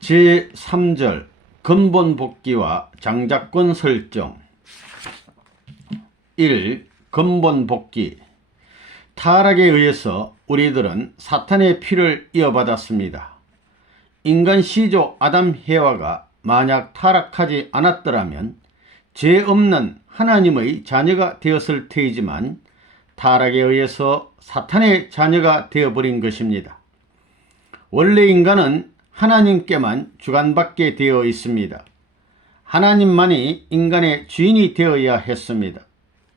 제3절 근본 복귀와 장자권 설정. 1. 근본 복귀. 타락에 의해서 우리들은 사탄의 피를 이어받았습니다. 인간 시조 아담 해와가 만약 타락하지 않았더라면 죄 없는 하나님의 자녀가 되었을 테이지만 타락에 의해서 사탄의 자녀가 되어버린 것입니다. 원래 인간은 하나님께만 주관받게 되어 있습니다. 하나님만이 인간의 주인이 되어야 했습니다.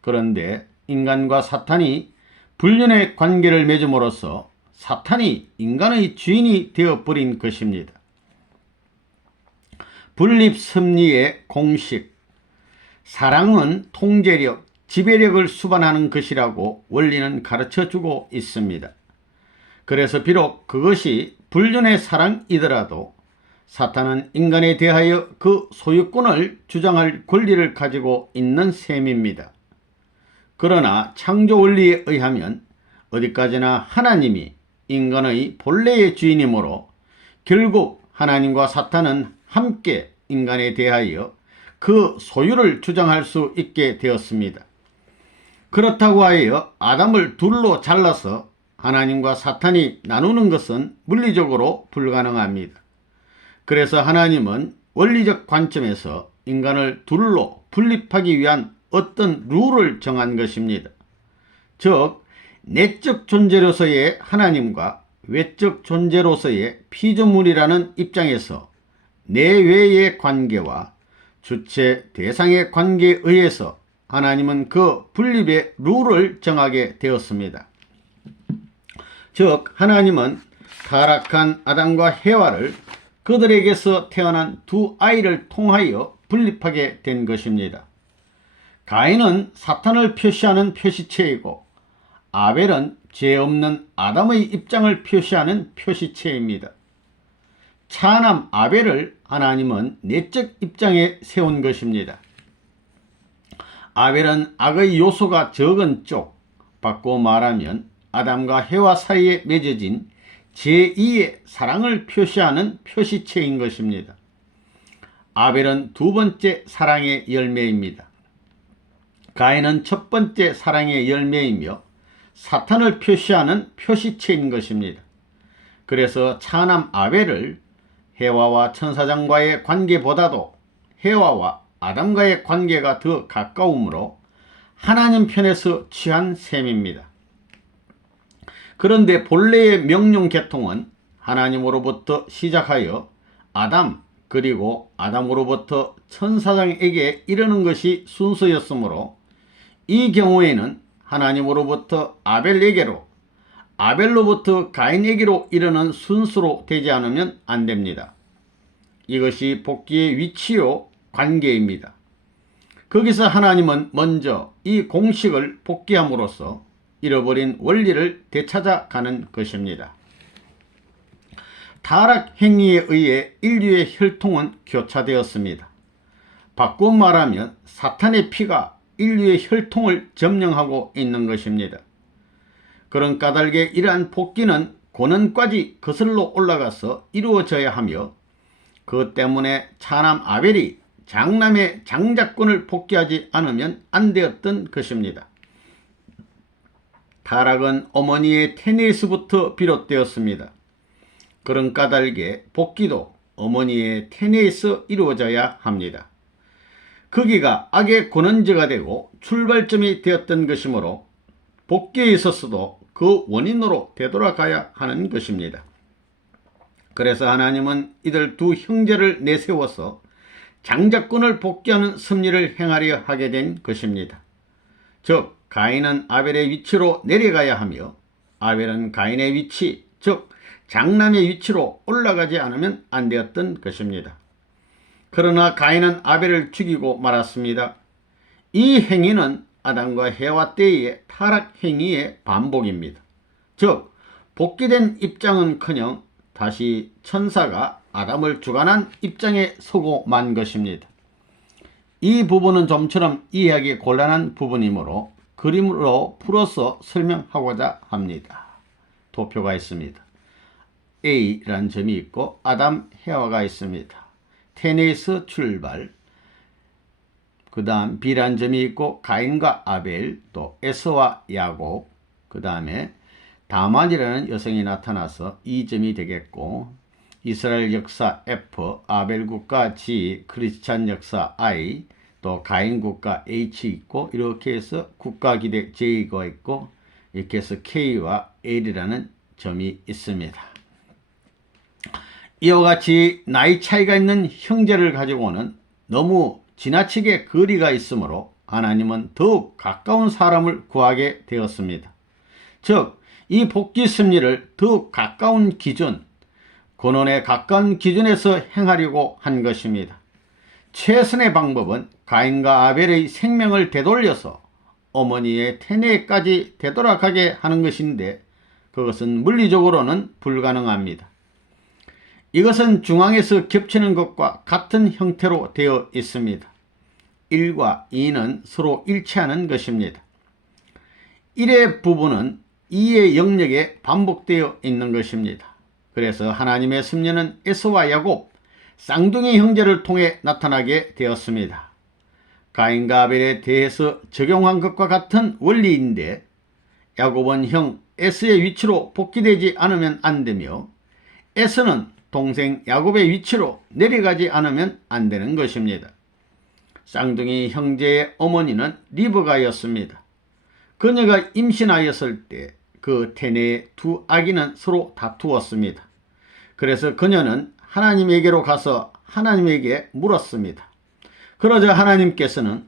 그런데 인간과 사탄이 불륜의 관계를 맺음으로써 사탄이 인간의 주인이 되어버린 것입니다. 분립섭리의 공식. 사랑은 통제력, 지배력을 수반하는 것이라고 원리는 가르쳐주고 있습니다. 그래서 비록 그것이 불륜의 사랑이더라도 사탄은 인간에 대하여 그 소유권을 주장할 권리를 가지고 있는 셈입니다. 그러나 창조 원리에 의하면 어디까지나 하나님이 인간의 본래의 주인이므로 결국 하나님과 사탄은 함께 인간에 대하여 그 소유를 주장할 수 있게 되었습니다. 그렇다고 하여 아담을 둘로 잘라서 하나님과 사탄이 나누는 것은 물리적으로 불가능합니다. 그래서 하나님은 원리적 관점에서 인간을 둘로 분립하기 위한 어떤 룰을 정한 것입니다. 즉, 내적 존재로서의 하나님과 외적 존재로서의 피조물이라는 입장에서 내외의 관계와 주체 대상의 관계에 의해서 하나님은 그 분립의 룰을 정하게 되었습니다. 즉, 하나님은 타락한 아담과 해와를 그들에게서 태어난 두 아이를 통하여 분립하게 된 것입니다. 가인은 사탄을 표시하는 표시체이고 아벨은 죄 없는 아담의 입장을 표시하는 표시체입니다. 차남 아벨을 하나님은 내적 입장에 세운 것입니다. 아벨은 악의 요소가 적은 쪽, 바꿔 말하면 아담과 해와 사이에 맺어진 제2의 사랑을 표시하는 표시체인 것입니다. 아벨은 두 번째 사랑의 열매입니다. 가인은 첫 번째 사랑의 열매이며 사탄을 표시하는 표시체인 것입니다. 그래서 차남 아벨을 해와와 천사장과의 관계보다도 해와와 아담과의 관계가 더 가까우므로 하나님 편에서 취한 셈입니다. 그런데 본래의 명령 계통은 하나님으로부터 시작하여 아담 그리고 아담으로부터 천사장에게 이르는 것이 순서였으므로 이 경우에는 하나님으로부터 아벨에게로, 아벨로부터 가인에게로 이르는 순서로 되지 않으면 안 됩니다. 이것이 복귀의 위치요 관계입니다. 거기서 하나님은 먼저 이 공식을 복귀함으로써 잃어버린 원리를 되찾아가는 것입니다. 타락 행위에 의해 인류의 혈통은 교차되었습니다. 바꿔 말하면 사탄의 피가 인류의 혈통을 점령하고 있는 것입니다. 그런 까닭에 이러한 복귀는 고난까지 거슬러 올라가서 이루어져야 하며 그 때문에 차남 아벨이 장남의 장자권을 복귀하지 않으면 안 되었던 것입니다. 타락은 어머니의 테네스부터 비롯되었습니다. 그런 까닭에 복귀도 어머니의 테네에서 이루어져야 합니다. 거기가 악의 권원지가 되고 출발점이 되었던 것이므로 복귀에 있어서도 그 원인으로 되돌아가야 하는 것입니다. 그래서 하나님은 이들 두 형제를 내세워서 장자권을 복귀하는 섭리를 행하려 하게 된 것입니다. 즉, 가인은 아벨의 위치로 내려가야 하며 아벨은 가인의 위치, 즉 장남의 위치로 올라가지 않으면 안 되었던 것입니다. 그러나 가인은 아벨을 죽이고 말았습니다. 이 행위는 아담과 해와 때의 타락 행위의 반복입니다. 즉, 복귀된 입장은커녕 다시 천사가 아담을 주관한 입장에 서고 만 것입니다. 이 부분은 좀처럼 이해하기 곤란한 부분이므로 그림으로 풀어서 설명하고자 합니다. 도표가 있습니다. A라는 점이 있고 아담, 해와가 있습니다. 테네에서 출발, 그 다음 B라는 점이 있고 가인과 아벨, 또 에서와 야곱, 그 다음에 다만이라는 여성이 나타나서 이 점이 되겠고, 이스라엘 역사 F, 아벨 국가 G, 크리스찬 역사 I, 또 가인 국가 H 있고, 이렇게 해서 국가 기대 J가 있고, 이렇게 해서 K와 L이라는 점이 있습니다. 이와 같이 나이 차이가 있는 형제를 가지고는 너무 지나치게 거리가 있으므로 하나님은 더욱 가까운 사람을 구하게 되었습니다. 즉, 이 복지 섭리를 더욱 가까운 기준, 근원에 가까운 기준에서 행하려고 한 것입니다. 최선의 방법은 가인과 아벨의 생명을 되돌려서 어머니의 태네까지 되돌아가게 하는 것인데, 그것은 물리적으로는 불가능합니다. 이것은 중앙에서 겹치는 것과 같은 형태로 되어 있습니다. 1과 2는 서로 일치하는 것입니다. 1의 부분은 2의 영역에 반복되어 있는 것입니다. 그래서 하나님의 섭리는 에서와 야곱, 쌍둥이 형제를 통해 나타나게 되었습니다. 가인과 아벨에 대해서 적용한 것과 같은 원리인데, 야곱은 형 에서의 위치로 복귀되지 않으면 안 되며, 에서는 동생 야곱의 위치로 내려가지 않으면 안 되는 것입니다. 쌍둥이 형제의 어머니는 리브가였습니다. 그녀가 임신하였을 때 그 태네의 두 아기는 서로 다투었습니다. 그래서 그녀는 하나님에게로 가서 하나님에게 물었습니다. 그러자 하나님께서는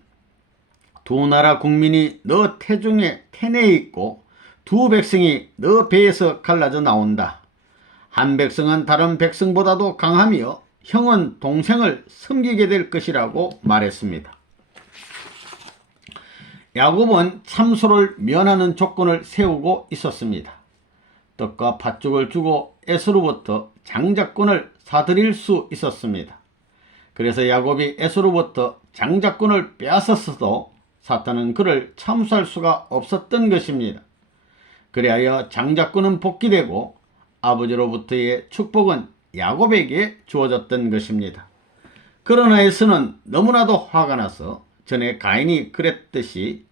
두 나라 국민이 너 태중에 태네에 있고 두 백성이 너 배에서 갈라져 나온다. 한 백성은 다른 백성보다도 강하며 형은 동생을 섬기게 될 것이라고 말했습니다. 야곱은 참소를 면하는 조건을 세우고 있었습니다. 떡과 팥죽을 주고 에서로부터 장자권을 사들일 수 있었습니다. 그래서 야곱이 에서로부터 장자권을 빼앗았어도 사탄은 그를 참수할 수가 없었던 것입니다. 그리하여 장자권은 복귀되고 아버지로부터의 축복은 야곱에게 주어졌던 것입니다. 그러나 에서는 너무나도 화가 나서 전에 가인이 그랬듯이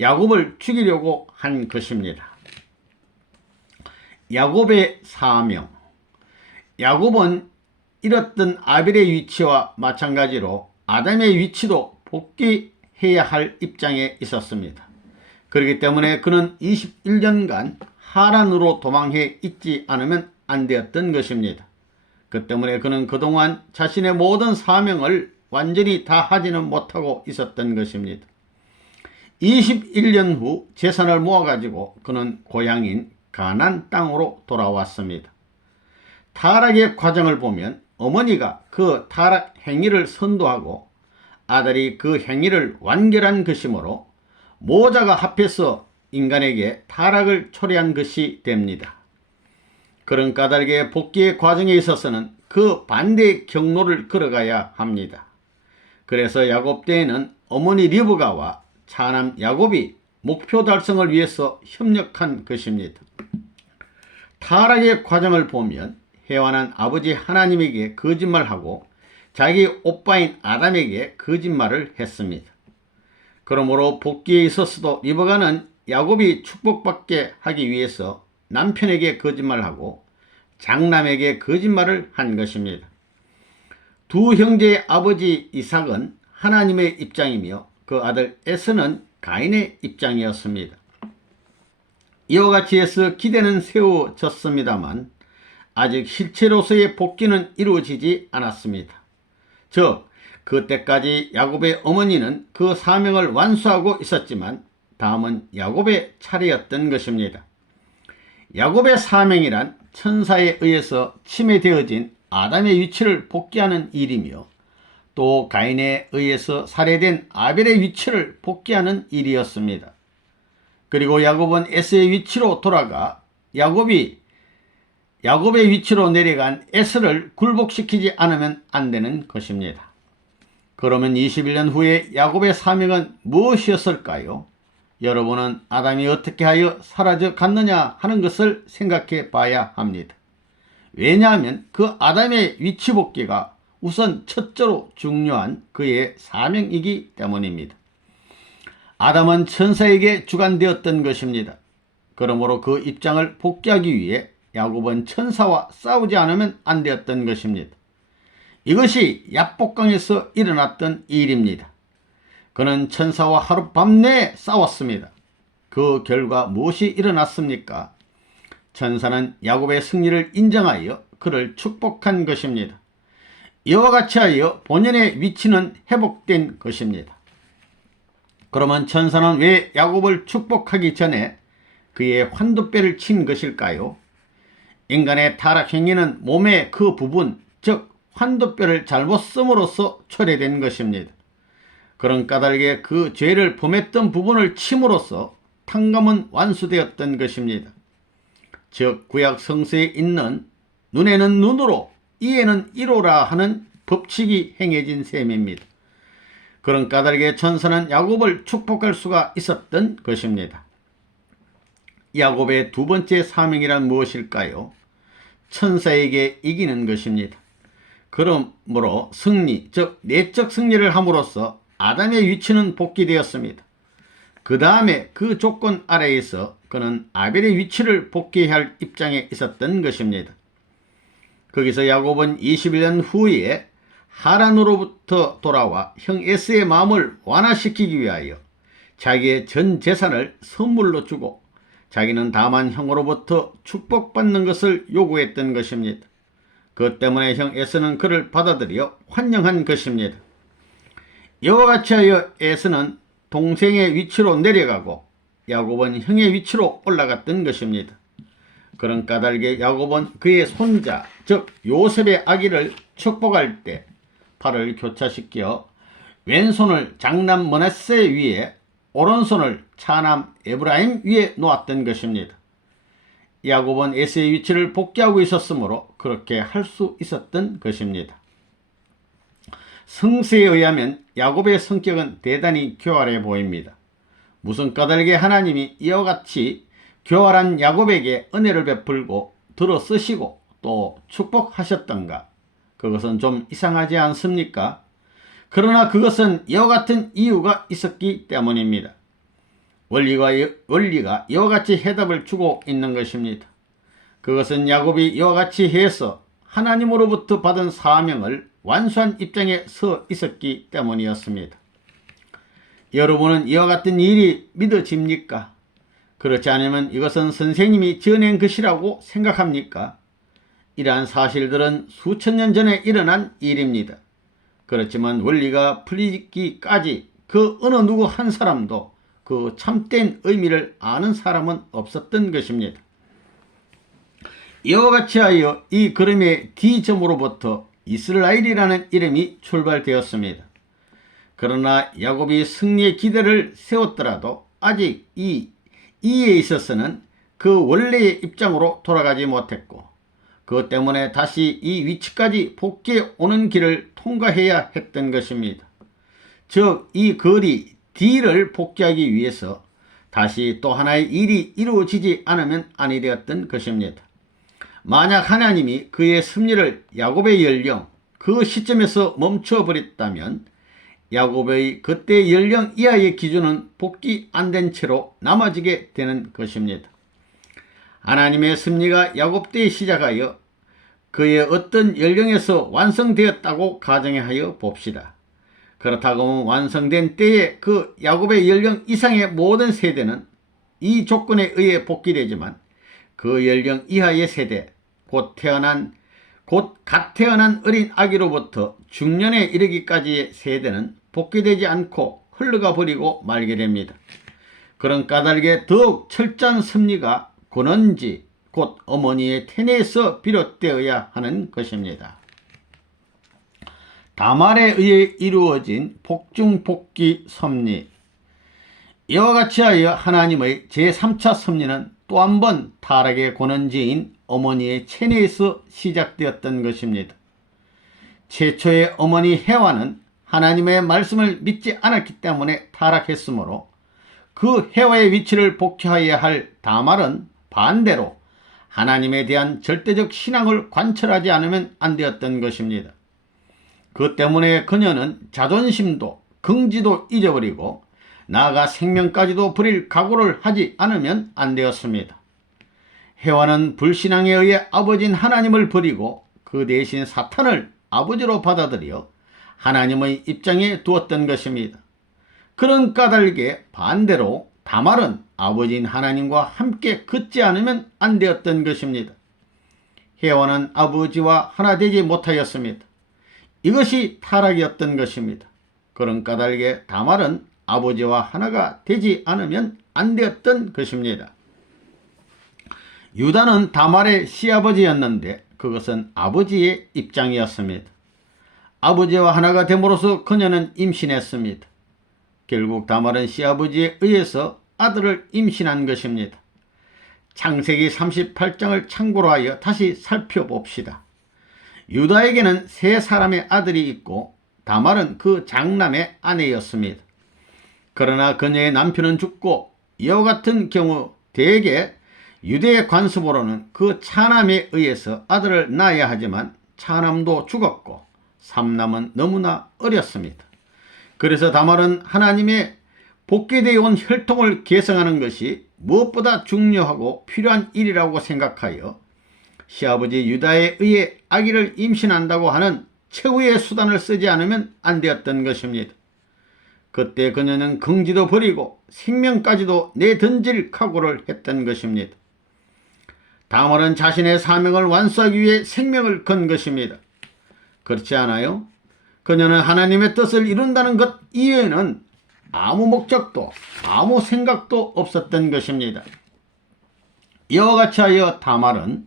야곱을 죽이려고 한 것입니다. 야곱의 사명. 야곱은 잃었던 아벨의 위치와 마찬가지로 아담의 위치도 복귀해야 할 입장에 있었습니다. 그렇기 때문에 그는 21년간 하란으로 도망해 있지 않으면 안 되었던 것입니다. 그 때문에 그는 그동안 자신의 모든 사명을 완전히 다 하지는 못하고 있었던 것입니다. 21년 후 재산을 모아가지고 그는 고향인 가나안 땅으로 돌아왔습니다. 타락의 과정을 보면 어머니가 그 타락 행위를 선도하고 아들이 그 행위를 완결한 것이므로 모자가 합해서 인간에게 타락을 초래한 것이 됩니다. 그런 까닭에 복귀의 과정에 있어서는 그 반대의 경로를 걸어가야 합니다. 그래서 야곱 때에는 어머니 리브가와 차남 야곱이 목표 달성을 위해서 협력한 것입니다. 타락의 과정을 보면 해와는 아버지 하나님에게 거짓말하고 자기 오빠인 아담에게 거짓말을 했습니다. 그러므로 복귀에 있어서도 리브가는 야곱이 축복받게 하기 위해서 남편에게 거짓말하고 장남에게 거짓말을 한 것입니다. 두 형제의 아버지 이삭은 하나님의 입장이며 그 아들 에서는 가인의 입장이었습니다. 이와 같이 해서 기대는 세워졌습니다만 아직 실체로서의 복귀는 이루어지지 않았습니다. 즉 그때까지 야곱의 어머니는 그 사명을 완수하고 있었지만 다음은 야곱의 차례였던 것입니다. 야곱의 사명이란 천사에 의해서 침해되어진 아담의 위치를 복귀하는 일이며 또 가인에 의해서 살해된 아벨의 위치를 복귀하는 일이었습니다. 그리고 야곱은 에서의 위치로 돌아가 야곱의 위치로 내려간 에서를 굴복시키지 않으면 안 되는 것입니다. 그러면 21년 후에 야곱의 사명은 무엇이었을까요? 여러분은 아담이 어떻게 하여 사라져 갔느냐 하는 것을 생각해 봐야 합니다. 왜냐하면 그 아담의 위치 복귀가 우선 첫째로 중요한 그의 사명이기 때문입니다. 아담은 천사에게 주관되었던 것입니다. 그러므로 그 입장을 복귀하기 위해 야곱은 천사와 싸우지 않으면 안 되었던 것입니다. 이것이 야복강에서 일어났던 일입니다. 그는 천사와 하룻밤 내에 싸웠습니다. 그 결과 무엇이 일어났습니까? 천사는 야곱의 승리를 인정하여 그를 축복한 것입니다. 이와 같이 하여 본연의 위치는 회복된 것입니다. 그러면 천사는 왜 야곱을 축복하기 전에 그의 환도뼈를 친 것일까요? 인간의 타락 행위는 몸의 그 부분, 즉 환도뼈를 잘못 씀으로써 초래된 것입니다. 그런 까닭에 그 죄를 범했던 부분을 침으로써 탕감은 완수되었던 것입니다. 즉 구약 성서에 있는 눈에는 눈으로 이에는 이로라 하는 법칙이 행해진 셈입니다. 그런 까닭에 천사는 야곱을 축복할 수가 있었던 것입니다. 야곱의 두 번째 사명이란 무엇일까요? 천사에게 이기는 것입니다. 그러므로 승리, 즉 내적 승리를 함으로써 아담의 위치는 복귀되었습니다. 그 다음에 그 조건 아래에서 그는 아벨의 위치를 복귀해야 할 입장에 있었던 것입니다. 거기서 야곱은 21년 후에 하란으로부터 돌아와 형 에스의 마음을 완화시키기 위하여 자기의 전 재산을 선물로 주고 자기는 다만 형으로부터 축복받는 것을 요구했던 것입니다. 그것 때문에 형 에스는 그를 받아들여 환영한 것입니다. 이와 같이 하여 에스는 동생의 위치로 내려가고 야곱은 형의 위치로 올라갔던 것입니다. 그런 까닭에 야곱은 그의 손자, 즉 요셉의 아기를 축복할 때 팔을 교차시켜 왼손을 장남 므낫세 위에 오른손을 차남 에브라임 위에 놓았던 것입니다. 야곱은 에스의 위치를 복귀하고 있었으므로 그렇게 할 수 있었던 것입니다. 성서에 의하면 야곱의 성격은 대단히 교활해 보입니다. 무슨 까닭에 하나님이 이와 같이 교활한 야곱에게 은혜를 베풀고 들어쓰시고 또 축복하셨던가? 그것은 좀 이상하지 않습니까? 그러나 그것은 이와 같은 이유가 있었기 때문입니다. 원리가 이와 같이 해답을 주고 있는 것입니다. 그것은 야곱이 이와 같이 해서 하나님으로부터 받은 사명을 완수한 입장에 서 있었기 때문이었습니다. 여러분은 이와 같은 일이 믿어집니까? 그렇지 않으면 이것은 선생님이 지어낸 것이라고 생각합니까? 이러한 사실들은 수천 년 전에 일어난 일입니다. 그렇지만 원리가 풀리기까지 그 어느 누구 한 사람도 그 참된 의미를 아는 사람은 없었던 것입니다. 이와 같이 하여 이 걸음의 D점으로부터 이스라엘이라는 이름이 출발되었습니다. 그러나 야곱이 승리의 기대를 세웠더라도 아직 이에 있어서는 그 원래의 입장으로 돌아가지 못했고 그것 때문에 다시 이 위치까지 복귀해 오는 길을 통과해야 했던 것입니다. 즉 이 거리 D를 복귀하기 위해서 다시 또 하나의 일이 이루어지지 않으면 아니 되었던 것입니다. 만약 하나님이 그의 승리를 야곱의 연령 그 시점에서 멈춰버렸다면 야곱의 그때 연령 이하의 기준은 복귀 안 된 채로 남아지게 되는 것입니다. 하나님의 승리가 야곱 때에 시작하여 그의 어떤 연령에서 완성되었다고 가정하여 봅시다. 그렇다고 하면 완성된 때에 그 야곱의 연령 이상의 모든 세대는 이 조건에 의해 복귀되지만 그 연령 이하의 세대, 곧 갓 태어난 어린 아기로부터 중년에 이르기까지의 세대는 복귀되지 않고 흘러가 버리고 말게 됩니다. 그런 까닭에 더욱 철저한 섭리가 근원지 곧 어머니의 태내에서 비롯되어야 하는 것입니다. 다말에 의해 이루어진 복중복귀 섭리. 이와 같이 하여 하나님의 제3차 섭리는 또 한 번 타락의 근원지인 어머니의 체내에서 시작되었던 것입니다. 최초의 어머니 해와는 하나님의 말씀을 믿지 않았기 때문에 타락했으므로 그 해와의 위치를 복귀하여야 할 다말은 반대로 하나님에 대한 절대적 신앙을 관철하지 않으면 안 되었던 것입니다. 그 때문에 그녀는 자존심도 긍지도 잊어버리고 나아가 생명까지도 버릴 각오를 하지 않으면 안 되었습니다. 해와는 불신앙에 의해 아버지인 하나님을 버리고 그 대신 사탄을 아버지로 받아들여 하나님의 입장에 두었던 것입니다. 그런 까닭에 반대로 다말은 아버지인 하나님과 함께 걷지 않으면 안 되었던 것입니다. 해와는 아버지와 하나 되지 못하였습니다. 이것이 타락이었던 것입니다. 그런 까닭에 다말은 아버지와 하나가 되지 않으면 안 되었던 것입니다. 유다는 다말의 시아버지였는데 그것은 아버지의 입장이었습니다. 아버지와 하나가 됨으로써 그녀는 임신했습니다. 결국 다말은 시아버지에 의해서 아들을 임신한 것입니다. 창세기 38장을 참고로 하여 다시 살펴봅시다. 유다에게는 세 사람의 아들이 있고 다말은 그 장남의 아내였습니다. 그러나 그녀의 남편은 죽고 이와 같은 경우 대개 유대의 관습으로는 그 차남에 의해서 아들을 낳아야 하지만 차남도 죽었고 삼남은 너무나 어렸습니다. 그래서 다말은 하나님의 복귀되어 온 혈통을 계승하는 것이 무엇보다 중요하고 필요한 일이라고 생각하여 시아버지 유다에 의해 아기를 임신한다고 하는 최후의 수단을 쓰지 않으면 안 되었던 것입니다. 그때 그녀는 긍지도 버리고 생명까지도 내던질 각오를 했던 것입니다. 다말은 자신의 사명을 완수하기 위해 생명을 건 것입니다. 그렇지 않아요? 그녀는 하나님의 뜻을 이룬다는 것 이외에는 아무 목적도 아무 생각도 없었던 것입니다. 이와 같이 하여 다말은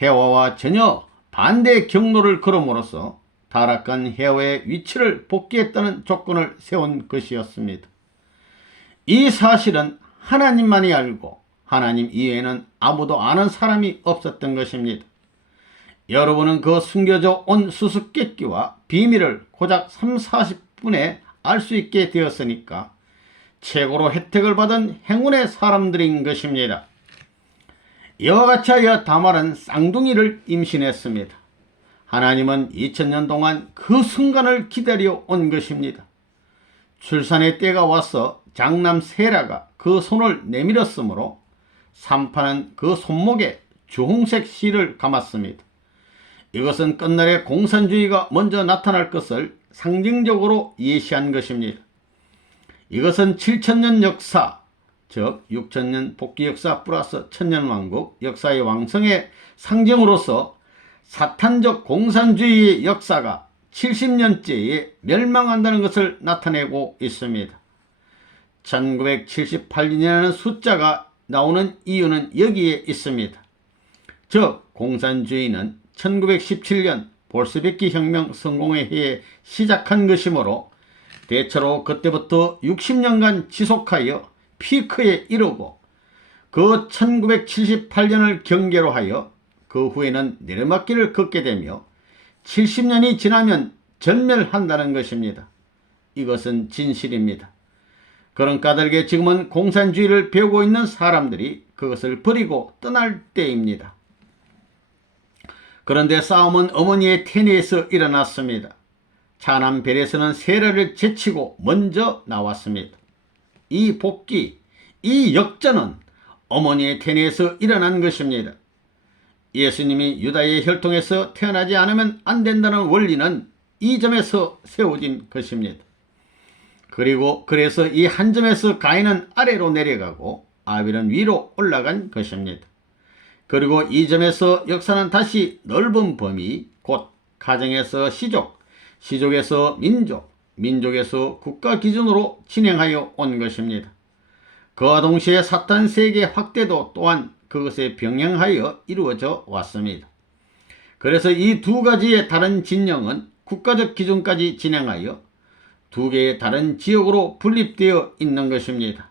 해와와 전혀 반대 경로를 걸음으로써 타락한 해와의 위치를 복귀했다는 조건을 세운 것이었습니다. 이 사실은 하나님만이 알고 하나님 이외에는 아무도 아는 사람이 없었던 것입니다. 여러분은 그 숨겨져 온 수수께끼와 비밀을 고작 30-40분에 알 수 있게 되었으니까 최고로 혜택을 받은 행운의 사람들인 것입니다. 이와 같이 하여 다말은 쌍둥이를 임신했습니다. 하나님은 2000년 동안 그 순간을 기다려 온 것입니다. 출산의 때가 와서 장남 세라가 그 손을 내밀었으므로 산파는 그 손목에 주홍색 실을 감았습니다. 이것은 끝날에 공산주의가 먼저 나타날 것을 상징적으로 예시한 것입니다. 이것은 7000년 역사, 즉 6000년 복귀 역사 플러스 1000년 왕국 역사의 왕성의 상징으로서 사탄적 공산주의의 역사가 70년째에 멸망한다는 것을 나타내고 있습니다. 1978년이라는 숫자가 나오는 이유는 여기에 있습니다. 즉 공산주의는 1917년 볼셰비키 혁명 성공에 의해 시작한 것이므로 대체로 그때부터 60년간 지속하여 피크에 이르고 그 1978년을 경계로 하여 그 후에는 내리막길을 걷게 되며 70년이 지나면 전멸한다는 것입니다. 이것은 진실입니다. 그런 까닭에 지금은 공산주의를 배우고 있는 사람들이 그것을 버리고 떠날 때입니다. 그런데 싸움은 어머니의 태니에서 일어났습니다. 차남 벨에서는 세라를 제치고 먼저 나왔습니다. 이 복귀, 이 역전은 어머니의 태니에서 일어난 것입니다. 예수님이 유다의 혈통에서 태어나지 않으면 안 된다는 원리는 이 점에서 세워진 것입니다. 그리고 그래서 이 한 점에서 가인은 아래로 내려가고 아벨은 위로 올라간 것입니다. 그리고 이 점에서 역사는 다시 넓은 범위, 곧 가정에서 시족, 시족에서 민족, 민족에서 국가 기준으로 진행하여 온 것입니다. 그와 동시에 사탄 세계 확대도 또한 그것에 병행하여 이루어져 왔습니다. 그래서 이 두 가지의 다른 진영은 국가적 기준까지 진행하여 두 개의 다른 지역으로 분립되어 있는 것입니다.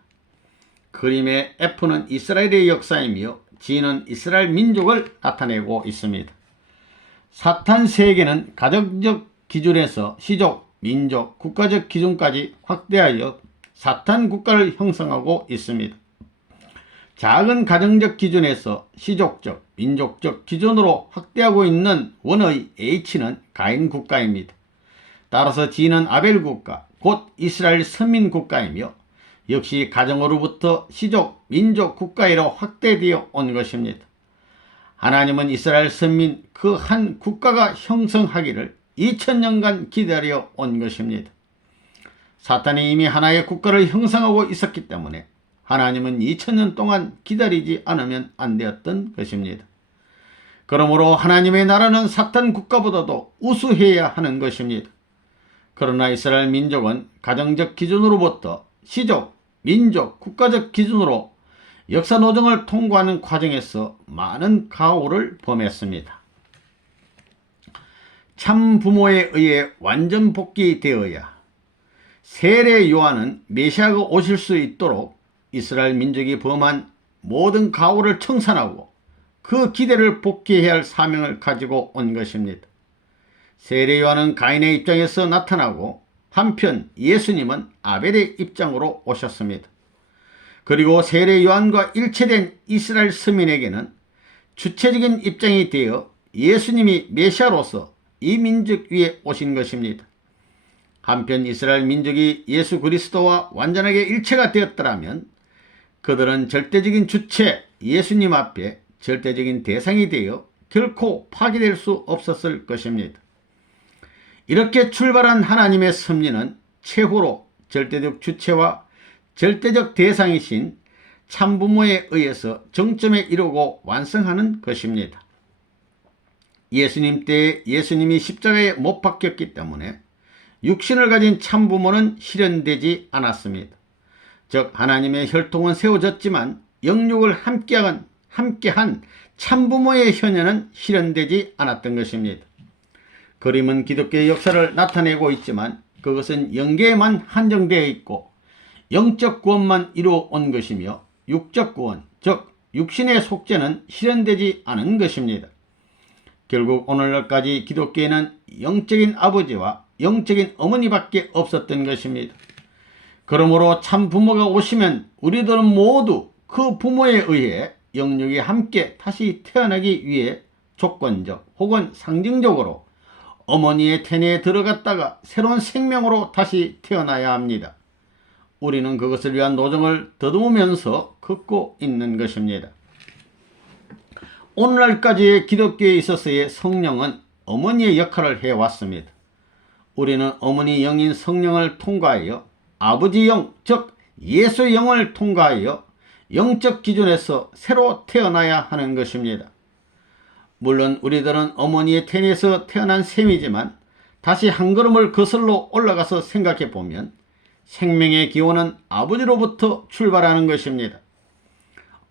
그림의 F는 이스라엘의 역사이며 G는 이스라엘 민족을 나타내고 있습니다. 사탄 세계는 가정적 기준에서 시족, 민족, 국가적 기준까지 확대하여 사탄 국가를 형성하고 있습니다. 작은 가정적 기준에서 시족적, 민족적 기준으로 확대하고 있는 원의 H는 가인 국가입니다. 따라서 G는 아벨 국가, 곧 이스라엘 선민 국가이며 역시 가정으로부터 시족, 민족 국가로 확대되어 온 것입니다. 하나님은 이스라엘 선민 그 한 국가가 형성하기를 2000년간 기다려 온 것입니다. 사탄이 이미 하나의 국가를 형성하고 있었기 때문에 하나님은 2000년 동안 기다리지 않으면 안 되었던 것입니다. 그러므로 하나님의 나라는 사탄 국가보다도 우수해야 하는 것입니다. 그러나 이스라엘 민족은 가정적 기준으로부터 시족, 민족, 국가적 기준으로 역사 노정을 통과하는 과정에서 많은 가오를 범했습니다. 참 부모에 의해 완전 복귀되어야 세례 요한은 메시아가 오실 수 있도록 이스라엘 민족이 범한 모든 가오를 청산하고 그 기대를 복귀해야 할 사명을 가지고 온 것입니다. 세례 요한은 가인의 입장에서 나타나고 한편 예수님은 아벨의 입장으로 오셨습니다. 그리고 세례 요한과 일체된 이스라엘 서민에게는 주체적인 입장이 되어 예수님이 메시아로서 이 민족 위에 오신 것입니다. 한편 이스라엘 민족이 예수 그리스도와 완전하게 일체가 되었더라면 그들은 절대적인 주체 예수님 앞에 절대적인 대상이 되어 결코 파괴될 수 없었을 것입니다. 이렇게 출발한 하나님의 섭리는 최후로 절대적 주체와 절대적 대상이신 참부모에 의해서 정점에 이르고 완성하는 것입니다. 예수님 때에 예수님이 십자가에 못 박혔기 때문에 육신을 가진 참부모는 실현되지 않았습니다. 즉 하나님의 혈통은 세워졌지만 영육을 함께한 참부모의 현현은 실현되지 않았던 것입니다. 그림은 기독교의 역사를 나타내고 있지만 그것은 영계에만 한정되어 있고 영적 구원만 이루어 온 것이며 육적 구원, 즉 육신의 속죄는 실현되지 않은 것입니다. 결국 오늘날까지 기독교에는 영적인 아버지와 영적인 어머니밖에 없었던 것입니다. 그러므로 참 부모가 오시면 우리들은 모두 그 부모에 의해 영육이 함께 다시 태어나기 위해 조건적 혹은 상징적으로 어머니의 태내에 들어갔다가 새로운 생명으로 다시 태어나야 합니다. 우리는 그것을 위한 노정을 더듬으면서 걷고 있는 것입니다. 오늘날까지의 기독교에 있어서의 성령은 어머니의 역할을 해왔습니다. 우리는 어머니 영인 성령을 통과하여 아버지 영, 즉 예수의 영을 통과하여 영적 기준에서 새로 태어나야 하는 것입니다. 물론 우리들은 어머니의 태에서 태어난 셈이지만 다시 한 걸음을 거슬러 올라가서 생각해 보면 생명의 기원은 아버지로부터 출발하는 것입니다.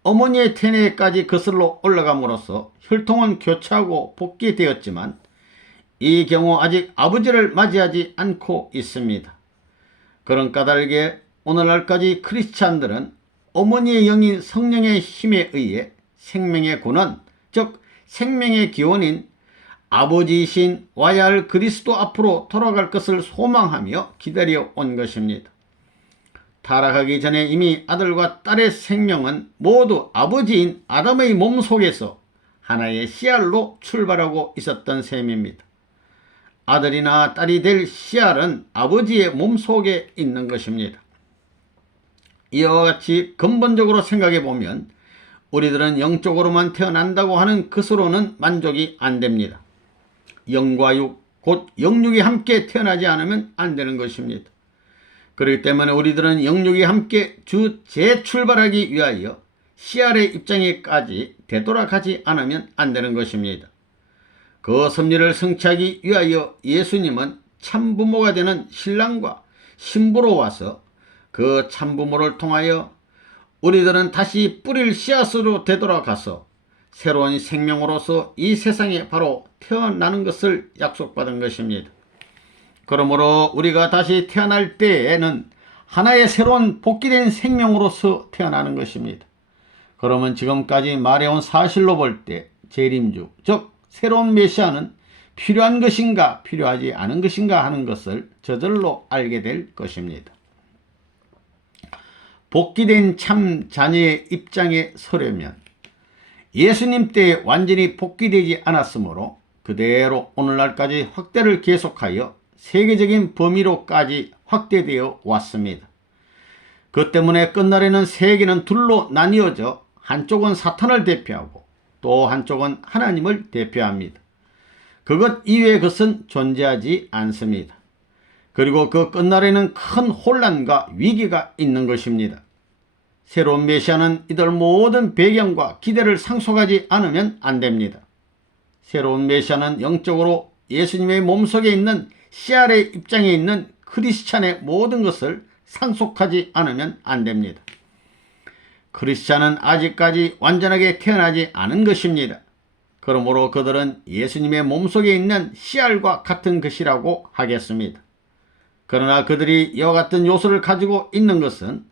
어머니의 태내까지 거슬러 올라감으로써 혈통은 교차하고 복귀되었지만 이 경우 아직 아버지를 맞이하지 않고 있습니다. 그런 까닭에 오늘날까지 크리스찬들은 어머니의 영인 성령의 힘에 의해 생명의 근원, 즉 생명의 기원인 아버지이신 와야 할 그리스도 앞으로 돌아갈 것을 소망하며 기다려 온 것입니다. 타락하기 전에 이미 아들과 딸의 생명은 모두 아버지인 아담의 몸 속에서 하나의 씨알로 출발하고 있었던 셈입니다. 아들이나 딸이 될 씨알은 아버지의 몸 속에 있는 것입니다. 이와 같이 근본적으로 생각해 보면 우리들은 영적으로만 태어난다고 하는 것으로는 만족이 안 됩니다. 영과 육, 곧 영육이 함께 태어나지 않으면 안 되는 것입니다. 그렇기 때문에 우리들은 영육이 함께 재출발하기 위하여 씨알의 입장에까지 되돌아가지 않으면 안 되는 것입니다. 그 섭리를 성취하기 위하여 예수님은 참부모가 되는 신랑과 신부로 와서 그 참부모를 통하여 우리들은 다시 뿌릴 씨앗으로 되돌아가서 새로운 생명으로서 이 세상에 바로 태어나는 것을 약속받은 것입니다. 그러므로 우리가 다시 태어날 때에는 하나의 새로운 복귀된 생명으로서 태어나는 것입니다. 그러면 지금까지 말해온 사실로 볼 때 재림주, 즉 새로운 메시아는 필요한 것인가 필요하지 않은 것인가 하는 것을 저절로 알게 될 것입니다. 복귀된 참 자녀의 입장에 서려면 예수님 때에 완전히 복귀되지 않았으므로 그대로 오늘날까지 확대를 계속하여 세계적인 범위로까지 확대되어 왔습니다. 그 때문에 끝날에는 세계는 둘로 나뉘어져 한쪽은 사탄을 대표하고 또 한쪽은 하나님을 대표합니다. 그것 이외의 것은 존재하지 않습니다. 그리고 그 끝날에는 큰 혼란과 위기가 있는 것입니다. 새로운 메시아는 이들 모든 배경과 기대를 상속하지 않으면 안 됩니다. 새로운 메시아는 영적으로 예수님의 몸속에 있는 씨알의 입장에 있는 크리스찬의 모든 것을 상속하지 않으면 안 됩니다. 크리스찬은 아직까지 완전하게 태어나지 않은 것입니다. 그러므로 그들은 예수님의 몸속에 있는 씨알과 같은 것이라고 하겠습니다. 그러나 그들이 이와 같은 요소를 가지고 있는 것은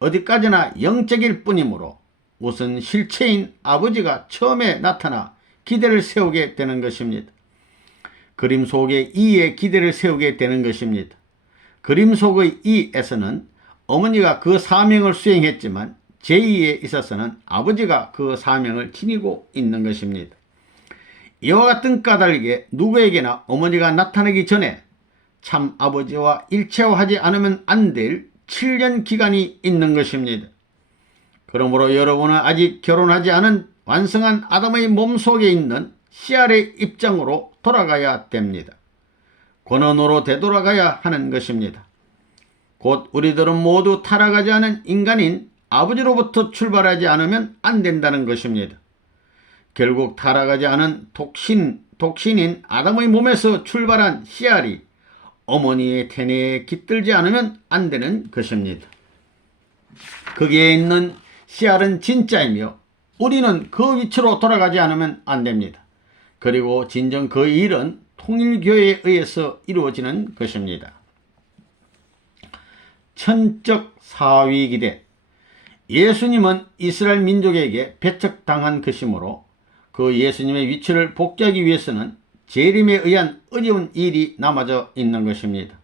어디까지나 영적일 뿐이므로 우선 실체인 아버지가 처음에 나타나 기대를 세우게 되는 것입니다. 그림 속의 이에 기대를 세우게 되는 것입니다. 그림 속의 이에서는 어머니가 그 사명을 수행했지만 제2에 있어서는 아버지가 그 사명을 지니고 있는 것입니다. 이와 같은 까닭에 누구에게나 어머니가 나타나기 전에 참 아버지와 일체화하지 않으면 안 될 7년 기간이 있는 것입니다. 그러므로 여러분은 아직 결혼하지 않은 완성한 아담의 몸속에 있는 씨알의 입장으로 돌아가야 됩니다. 권원으로 되돌아가야 하는 것입니다. 곧 우리들은 모두 타락하지 않은 인간인 아버지로부터 출발하지 않으면 안 된다는 것입니다. 결국 타락하지 않은 독신인 아담의 몸에서 출발한 씨알이 어머니의 태내에 깃들지 않으면 안 되는 것입니다. 거기에 있는 씨알은 진짜이며 우리는 그 위치로 돌아가지 않으면 안 됩니다. 그리고 진정 그 일은 통일교회에 의해서 이루어지는 것입니다. 천적 사위기대. 예수님은 이스라엘 민족에게 배척당한 것이므로 그 예수님의 위치를 복귀하기 위해서는 재림에 의한 어려운 일이 남아져 있는 것입니다.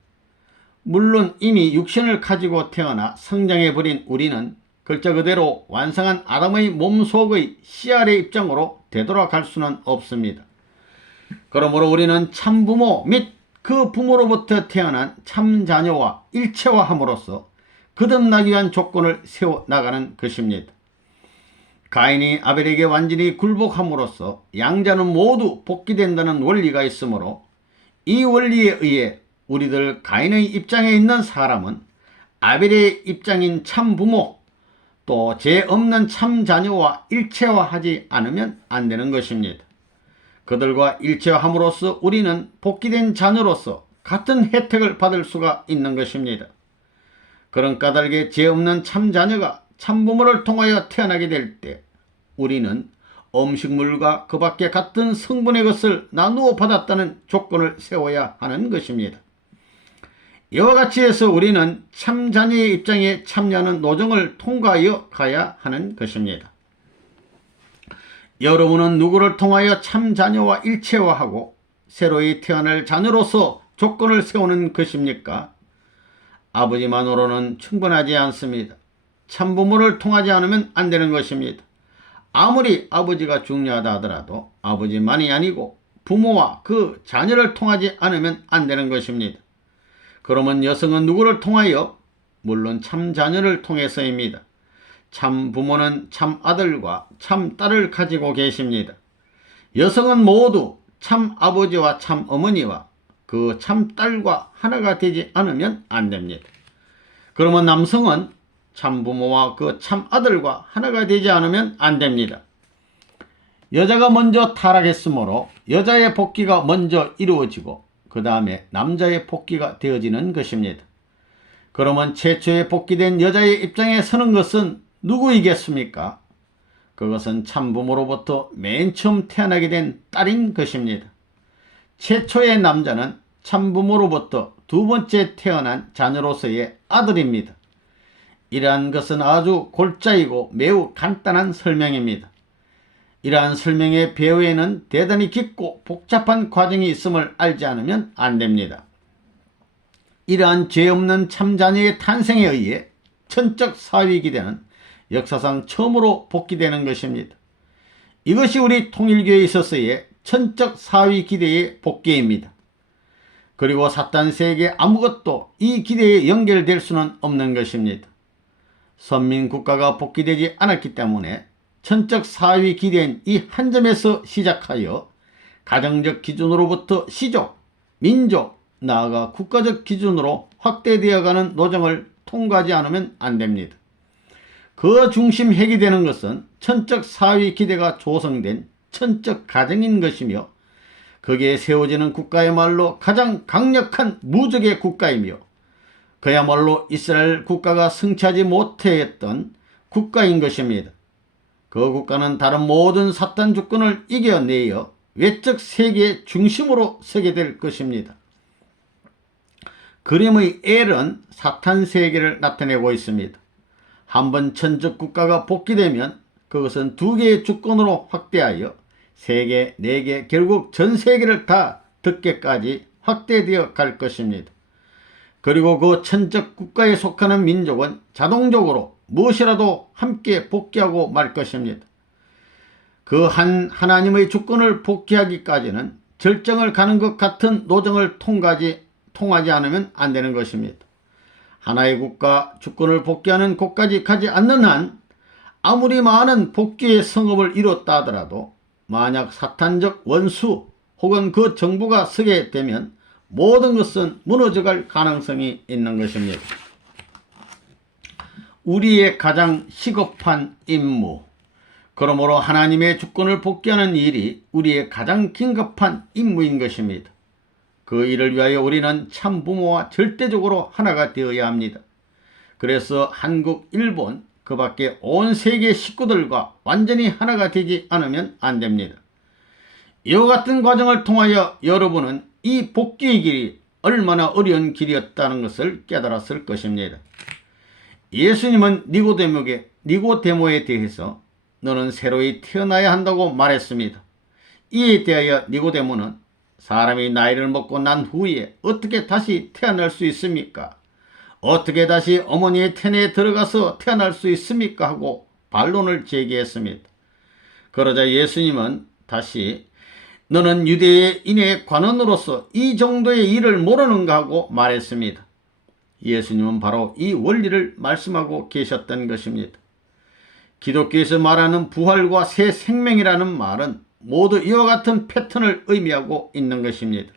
물론 이미 육신을 가지고 태어나 성장해버린 우리는 글자 그대로 완성한 아담의 몸속의 씨알의 입장으로 되돌아갈 수는 없습니다. 그러므로 우리는 참부모 및 그 부모로부터 태어난 참자녀와 일체화함으로써 거듭나기 위한 조건을 세워나가는 것입니다. 가인이 아벨에게 완전히 굴복함으로써 양자는 모두 복귀된다는 원리가 있으므로 이 원리에 의해 우리들 가인의 입장에 있는 사람은 아벨의 입장인 참부모 또 죄 없는 참자녀와 일체화하지 않으면 안 되는 것입니다. 그들과 일체화함으로써 우리는 복귀된 자녀로서 같은 혜택을 받을 수가 있는 것입니다. 그런 까닭에 죄 없는 참자녀가 참부모를 통하여 태어나게 될 때 우리는 음식물과 그 밖에 같은 성분의 것을 나누어 받았다는 조건을 세워야 하는 것입니다. 이와 같이 해서 우리는 참자녀의 입장에 참여하는 노정을 통과하여 가야 하는 것입니다. 여러분은 누구를 통하여 참자녀와 일체화하고 새로이 태어날 자녀로서 조건을 세우는 것입니까? 아버지만으로는 충분하지 않습니다. 참부모를 통하지 않으면 안 되는 것입니다. 아무리 아버지가 중요하다 하더라도 아버지만이 아니고 부모와 그 자녀를 통하지 않으면 안 되는 것입니다. 그러면 여성은 누구를 통하여? 물론 참자녀를 통해서입니다. 참부모는 참아들과 참딸을 가지고 계십니다. 여성은 모두 참아버지와 참어머니와 그 참딸과 하나가 되지 않으면 안 됩니다. 그러면 남성은 참부모와 그 참아들과 하나가 되지 않으면 안 됩니다. 여자가 먼저 타락했으므로 여자의 복귀가 먼저 이루어지고 그 다음에 남자의 복귀가 되어지는 것입니다. 그러면 최초에 복귀된 여자의 입장에 서는 것은 누구이겠습니까? 그것은 참부모로부터 맨 처음 태어나게 된 딸인 것입니다. 최초의 남자는 참부모로부터 두 번째 태어난 자녀로서의 아들입니다. 이러한 것은 아주 골자이고 매우 간단한 설명입니다. 이러한 설명의 배후에는 대단히 깊고 복잡한 과정이 있음을 알지 않으면 안 됩니다. 이러한 죄 없는 참자녀의 탄생에 의해 천적 사위 기대는 역사상 처음으로 복귀되는 것입니다. 이것이 우리 통일교에 있어서의 천적 사위 기대의 복귀입니다. 그리고 사탄 세계에 아무것도 이 기대에 연결될 수는 없는 것입니다. 선민국가가 복귀되지 않았기 때문에 천적 사위 기대인 이 한 점에서 시작하여 가정적 기준으로부터 시족, 민족, 나아가 국가적 기준으로 확대되어가는 노정을 통과하지 않으면 안됩니다. 그 중심 핵이 되는 것은 천적 사위 기대가 조성된 천적 가정인 것이며, 거기에 세워지는 국가야말로 가장 강력한 무적의 국가이며, 그야말로 이스라엘 국가가 승치하지 못했던 국가인 것입니다. 그 국가는 다른 모든 사탄 주권을 이겨내어 외적 세계의 중심으로 서게 될 것입니다. 그림의 L은 사탄 세계를 나타내고 있습니다. 한번 천적 국가가 복귀되면 그것은 두 개의 주권으로 확대하여 세 개, 네 개, 결국 전 세계를 다 덮개까지 확대되어 갈 것입니다. 그리고 그 천적 국가에 속하는 민족은 자동적으로 무엇이라도 함께 복귀하고 말 것입니다. 그 하나님의 주권을 복귀하기까지는 절정을 가는 것 같은 노정을 통하지 않으면 안 되는 것입니다. 하나의 국가 주권을 복귀하는 곳까지 가지 않는 한 아무리 많은 복귀의 성업을 이뤘다 하더라도 만약 사탄적 원수 혹은 그 정부가 서게 되면 모든 것은 무너져갈 가능성이 있는 것입니다. 우리의 가장 시급한 임무, 그러므로 하나님의 주권을 복귀하는 일이 우리의 가장 긴급한 임무인 것입니다. 그 일을 위하여 우리는 참 부모와 절대적으로 하나가 되어야 합니다. 그래서 한국, 일본, 그 밖에 온 세계 식구들과 완전히 하나가 되지 않으면 안 됩니다. 이와 같은 과정을 통하여 여러분은 이 복귀의 길이 얼마나 어려운 길이었다는 것을 깨달았을 것입니다. 예수님은 니고데모에 대해서 너는 새로이 태어나야 한다고 말했습니다. 이에 대하여 니고데모는 사람이 나이를 먹고 난 후에 어떻게 다시 태어날 수 있습니까? 어떻게 다시 어머니의 태내에 들어가서 태어날 수 있습니까? 하고 반론을 제기했습니다. 그러자 예수님은 다시 너는 유대인의 관원으로서 이 정도의 일을 모르는가 하고 말했습니다. 예수님은 바로 이 원리를 말씀하고 계셨던 것입니다. 기독교에서 말하는 부활과 새 생명이라는 말은 모두 이와 같은 패턴을 의미하고 있는 것입니다.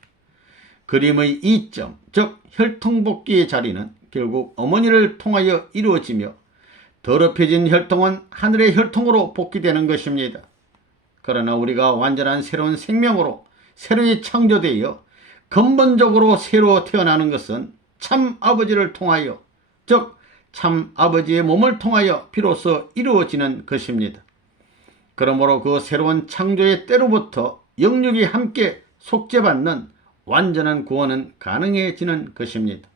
그림의 이점, 즉 혈통복귀의 자리는 결국 어머니를 통하여 이루어지며 더럽혀진 혈통은 하늘의 혈통으로 복귀되는 것입니다. 그러나 우리가 완전한 새로운 생명으로 새로이 창조되어 근본적으로 새로 태어나는 것은 참 아버지를 통하여, 즉 참 아버지의 몸을 통하여 비로소 이루어지는 것입니다. 그러므로 그 새로운 창조의 때로부터 영육이 함께 속죄받는 완전한 구원은 가능해지는 것입니다.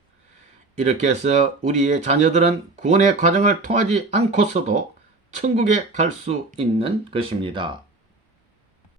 이렇게 해서 우리의 자녀들은 구원의 과정을 통하지 않고서도 천국에 갈 수 있는 것입니다.